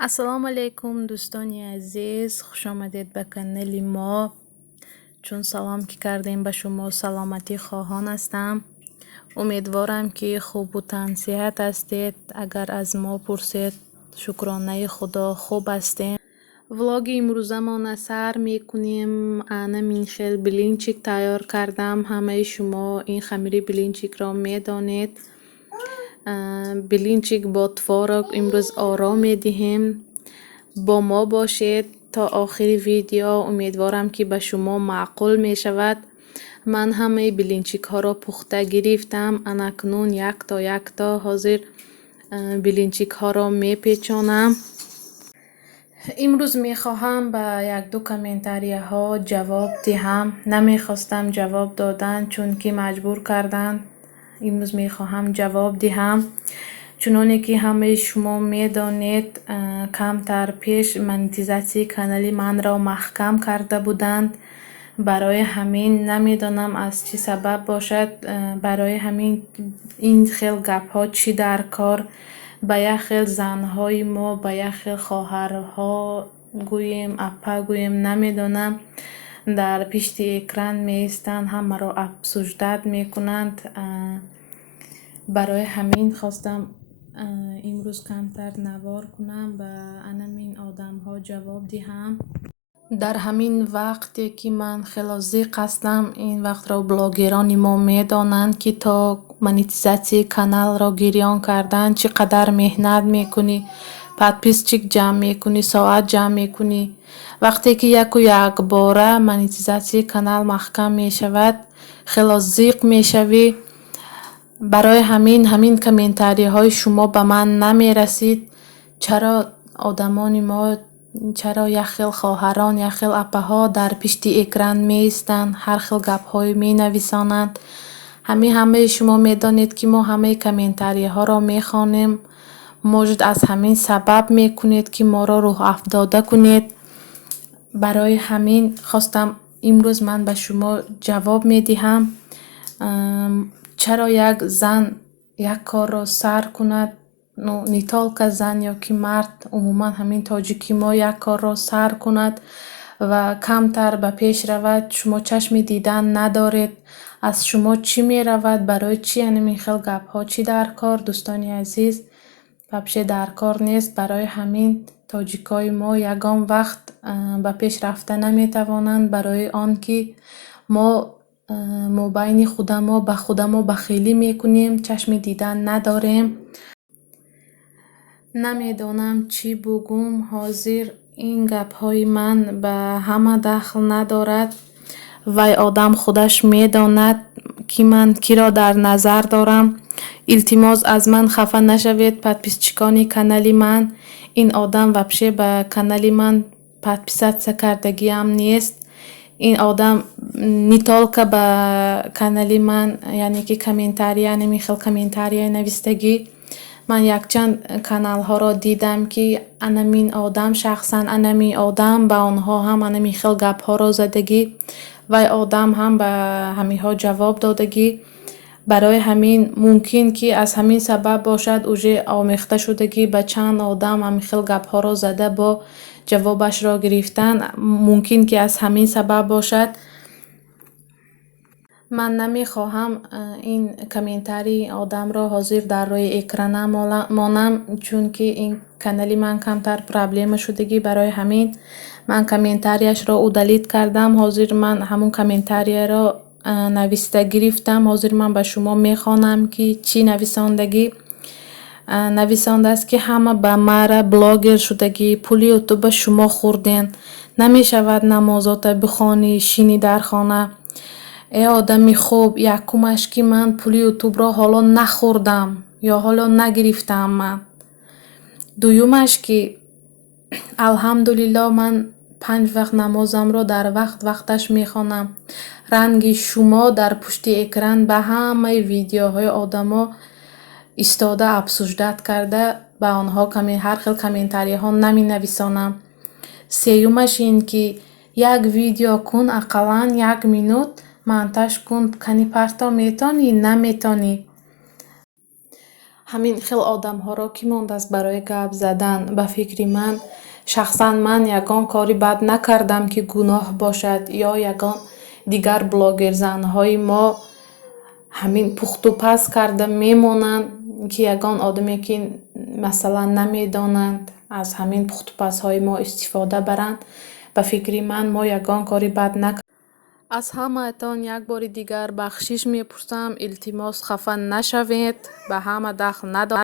السلام علیکم دوستانی عزیز، خوش آمدید به کانال ما. چون سلام که کردیم به شما سلامتی خواهان هستم. امیدوارم که خوب و تن صحت هستید. اگر از ما پرسید شکرانه خدا خوب هستیم. ولاگ امروزمان سر میکنیم. انا این خیل بلینچیک تیار کردم. همه شما این خمیر بلینچیک را میدانید. بلینچیک با تفارق امروز آرام میدهیم. با ما باشید تا آخر ویدیو. امیدوارم که به شما معقول می شود. من همه بلینچیک ها را پخته گرفتم. اکنون یک تا حاضر بلینچیک ها را می پیچانم. امروز می خواهم به یک دو کامنتاری ها جواب دهم. نمی خواستم جواب دادن چون که مجبور کردن. امروز می خواهم جواب دهم. چنانه که همه شما می دانید کمتر پیش مانتیزاسی کانال من را محکم کرده بودند. برای همین نمیدانم از چه سبب باشد. برای همین این خیل گپ ها چی در کار. به یک خیل زنهای ما، به یک خیل خواهرها گوییم، اپا گوییم، نمیدانم، در پشت اکران می ایستند، همه را افسوجدت می کنند. برای همین خواستم امروز کمتر نوار کنم و همین آدم ها جواب دهم. در همین وقتی که من خیلی زیق هستم، این وقت را بلاگران ما میدانند که تا مانتیزاسی کانال را گریان کردن چقدر مهنت میکنی، پادپیس چیک جمع میکنی، ساعت جمع میکنی. وقتی که یک باره مانتیزاسی کانال محکم میشود خیلی زیق میشوی. برای همین کامنتاری های شما به من نمی رسید. چرا آدمان ما، چرا یک خیل خواهران، یک خیل اپاها در پشت اکران می ایستند، هر خیل گپ های می نویسانند. همه شما می دانید که ما همه کامنتاری ها را می خوانیم. موجود از همین سبب می کنید که ما را روح افزوده کنید. برای همین خواستم امروز من به شما جواب می دهم. چرا یک زن یک کار را سر کند، نیتال که زن یا که مرد، عموما همین تاجیکی ما یک کار را سر کند و کمتر به پیش رود، شما چشم دیدن ندارید. از شما چی می رود؟ برای چی همین خیل گپ ها چی در کار؟ دوستانی عزیز، گپشه در کار نیست. برای همین تاجیکای ما یگان وقت به پیش رفته نمی توانند. برای آن که ما بین خود ما به خود ما بخیلی میکنیم، چشم دیدن نداریم. نمیدانم چی بگم. حاضر این گپ های من به همه دخل ندارد و آدم خودش میداند که من کی را در نظر دارم. التماس از من خفه نشوید پادپیسچکان کانال من. این آدم وبشه به کانال من پادپیسات کردگی هم نیست. این آدم نیتال که به کانال من، یعنی که کامنتاری، نمی خیل کامنتاری نویستگی. من یک چند کانال ها را دیدم که انمین آدم شخصا انمی آدم به آنها هم انمی خیل گپ ها را زدگی و آدم هم به همی ها جواب دادگی. برای همین ممکن که از همین سبب باشد اوجه آمیخته شدگی به چند آدم همی خیل گپ ها را زده با جوابش را گرفتن. ممکن که از همین سبب باشد. من نمی خواهم این کامنتاری آدم را حاضر در روی اکران مانم، چون که این کانال من کمتر پرابلم شدگی. برای همین من کامنتاریش را دلیت کردم. حاضر من همون کامنتاری را نویسته گرفتم. حاضر من به شما می خوانم که چی نویساندگی. نویسنده است که همه به مرا بلاگر شدگی، پول یوتیوب شما خوردین، نمی شود نمازات بخوانی شینی در خانه. ای آدمی خوب، یکمش که من پول یوتیوب را حالا نخوردم یا حالا نگرفتم. من دویمش که الحمدلله من 5 وقت نمازم را در وقتش میخوانم. رنگ شما در پشت اکران به همه ویدیوهای آدما ایستاده افسوجدت کرده. به آنها هر خیل کامنتاری ها نمی نویسانم. سیومش این که یک ویدیو کن، اقلا 1 منوت منتش کن، کنی پرتا میتونی نمیتونی. ҳамин хел одамҳоро ки мондааст барои гап задан. Ба фикри ман шахсан ман ягон кори бад накардам ки гуноҳ бошад, ё ягон дигар блогерзанҳои мо ҳамин пухту пас карда мемонанд ки ягон одаме ки масалан намедонанд аз ҳамин пухтупасҳои мо истифода баранд. Ба фикри ман мо ягон кори бад накардем. аз ҳамаатон як бори дигар бахшиш мепурсам. Илтимос хафа нашавед, ба ҳама дахл надоред.